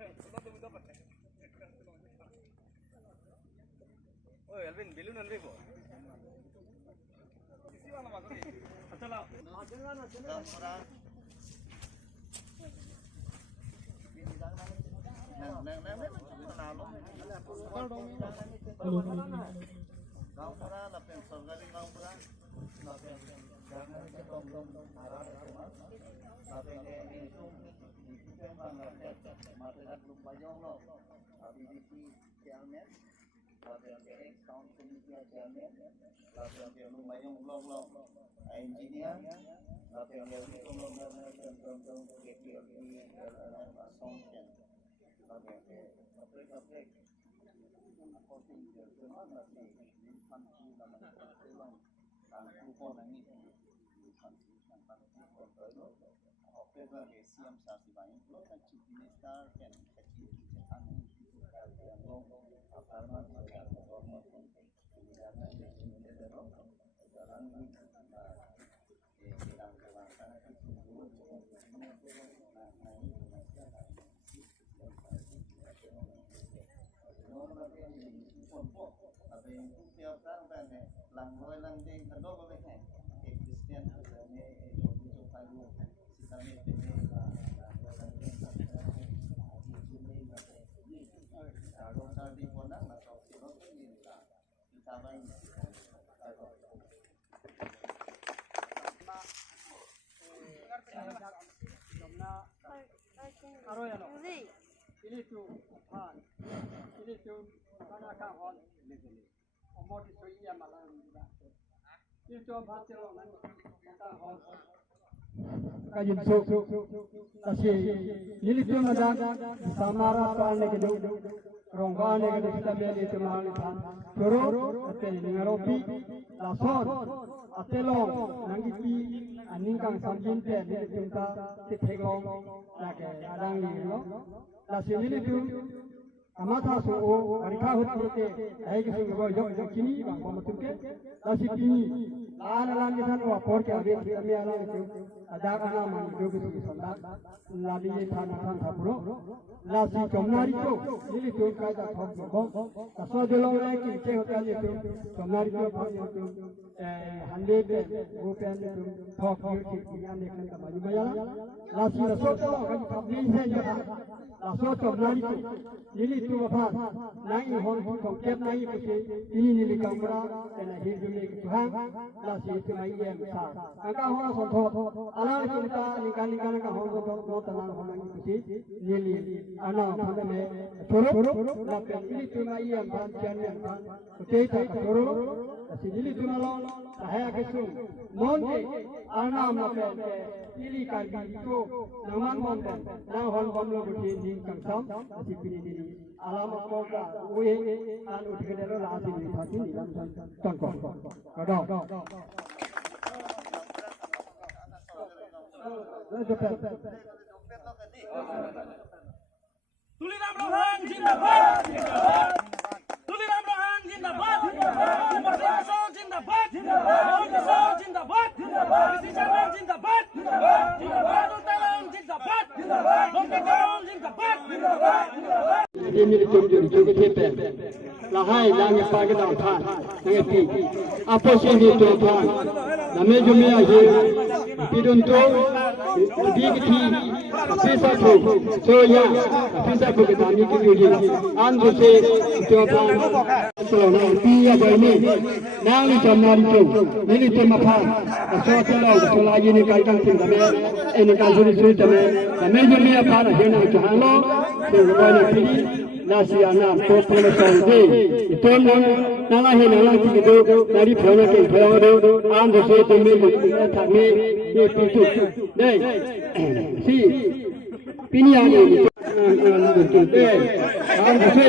Oh, Alvin, balloon and river. Ini tu aphan, ini tu mana kahon, omor di soi yang malang juga. Ini tu aphan telong nang kahon. Kajian so, kasi ini tu ada samara paane ke do, ronggaane ke do kita beli tu malang kan. Toro, apel ngaropi, lason, atelong, nanggiti, aningkang samjin pe ni kita titeglong, nak adang ni lo. Lasi ini tu amata so arika hut purte ai ke singo jo kini bang pamatuk ke lasi kini lan ke san wa por ke ave kami ala ke ada kana man do ke su sanda lali ye thana than thapuro lasi chomnari to ini tu ka da thok go so de long lai ki che hotel ye tu chomnari to phang ye tu hande be go pen ye tu thok ye ki ya ne kan ka ma ju ya lasi so to ka thap ni se ye so chomnari to ini tu aphan nai hon ko kep nai ko se ini ni kamera ena hi jumi ki tuhan la si tu mai em sa angka hona son tho ala kita nikali kana ka hon ko tanan hona ki se ni ana phane me choro la pe ini tu mai em ban chan em ban te ta choro si ini tu malo sahaya ke su mon ke ana ma pe ini ka bi ko naman mon na hon bom lo ko ni kang sam si pini ni alam koga uye an uthgedelo lasi ni thati ni lam ton ko do Tuliram Rohan Zindabad Tuliram Rohan Zindabad Amarsing Tisso Zindabad Tisso Zindabad Disama Zindabad Atelong Zindabad Atelong Zindabad ini jom ke tepen la hai lang pa ke dang than nge ti apo sin ni to than name jom ya ye pidun to di ki thi pisa ko so ya pisa ko ke dami ki yo ye an do se to than so no ti ya bai ni nang ni jom na ri to ni to ma pha so te lo so la ye ni kai kang tin da me en ka so ni so te me name jom ya pha na he na to han lo so ko ni pi nasiana to promotion de ito nala he nala ti do nari phone ke phone do an do se to me ko ta me ye pi tu de si pinya ni to de an do se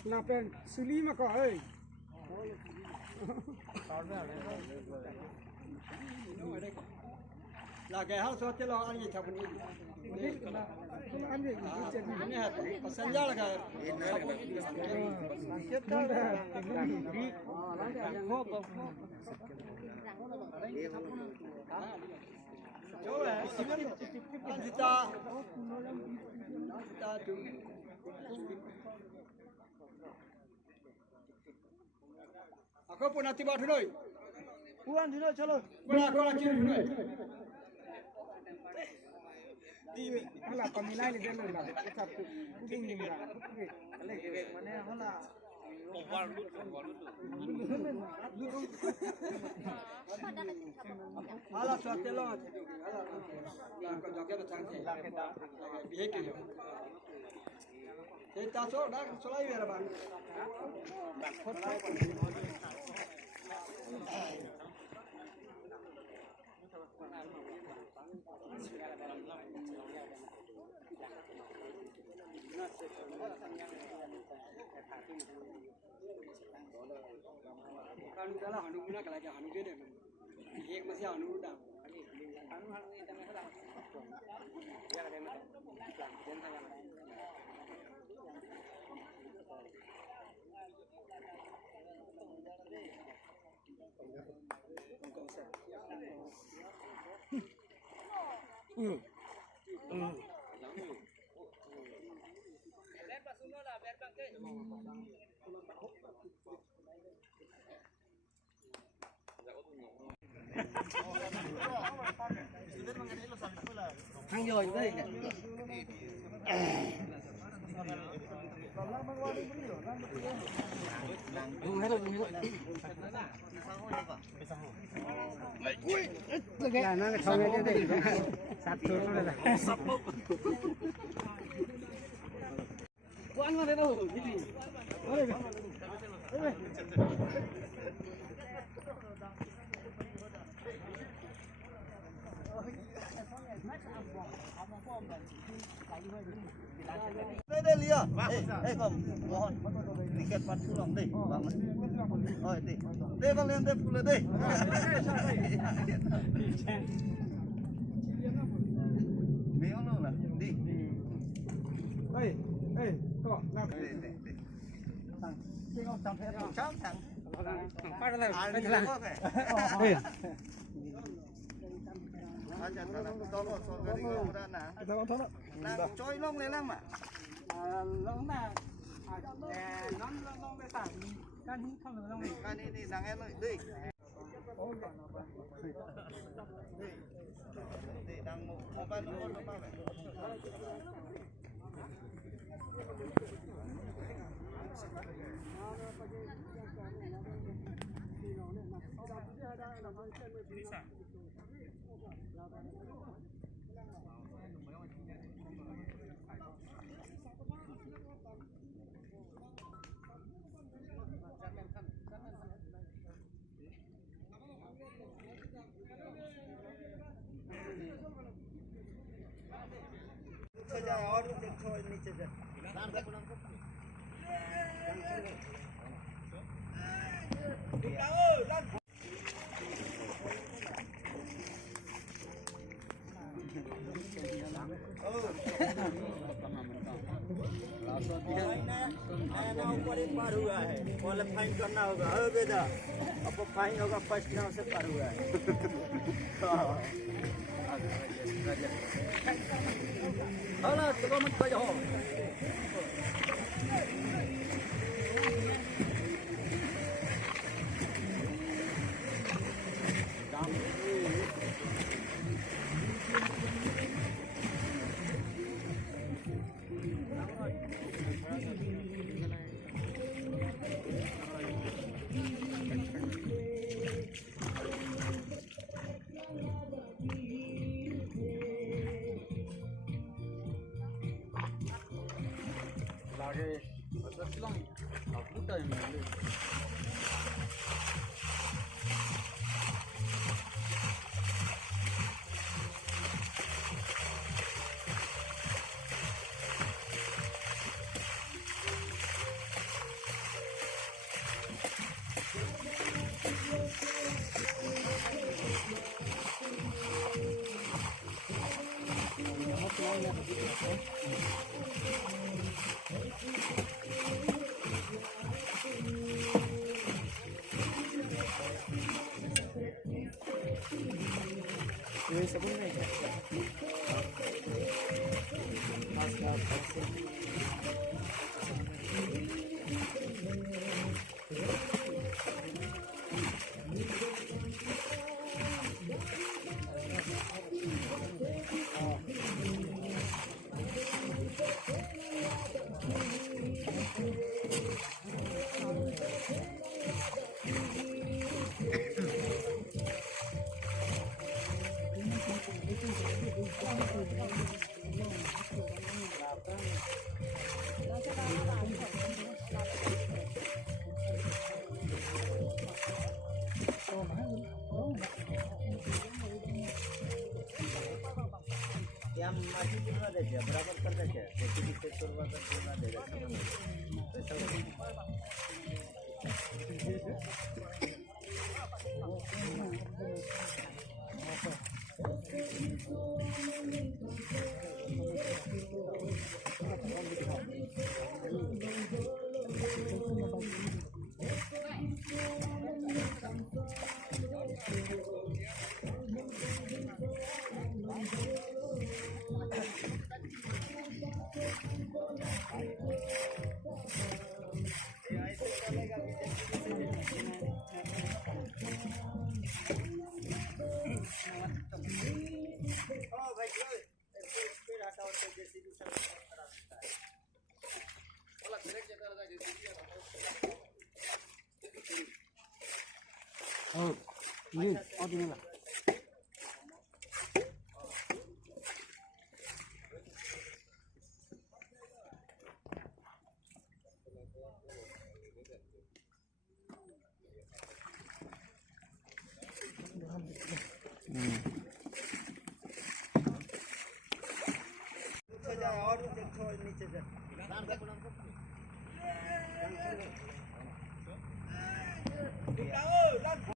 Kenapa suli maka hei? Là cái hao số lo ăn gì chồng mình ăn gì ini hati pesan jalan kan coba kita aku pun nanti bawa dulu puan dulu chalo puan lagi dulu Hala pamilai le dulu lah. Kita kucing ni lah. Kalau kebek mana hala. Hala suatu lot. Hala. Kau jaga betul ni. Biar kilo. Kita so dah solai biar bang. Anu dah lah, anu guna kalau anu dia deh. Ek masih anu dah. Anu ni tengah dah. Ya ada mana? Jangan yang. Hang rồi đây này. Dùng hết rồi. Dạ nó không nghe đây. Sắp xuống rồi là. Sắp bốc. Có ăn vào đây đâu? Cái gì? Ôi. Ôi. Đây lia. Không. Ngon. Tiket pat pulang deh. Banget. Oh, ini. Deh kalian deh pulang deh. Meong lo lah. Di. Kok. Thằng. Cái con thằng thế nào? Cháu thằng. Phát ra đây. Đây là. Aja tanah tolo so gari udah nah. Tolo. Nah, coy long lelang mak. Long na. Non long để tạm. Kan ni không được long này. Kan ini nang elok đi. Đi đang một ban nó apa vậy? Saja order देख छो नीचे जा नाम का नाम को आओ लाग नया ऊपर एक पार हुआ है क्वालिफाइंग करना होगा बेटा अब फाइन होगा फर्स्ट नाव से पार हुआ है Hala, coba mencoba ho. আগে ছিলাম আপু time yang masih cuma ada aja berapa per aja jadi sektor bakal cuma ada और नीचे जा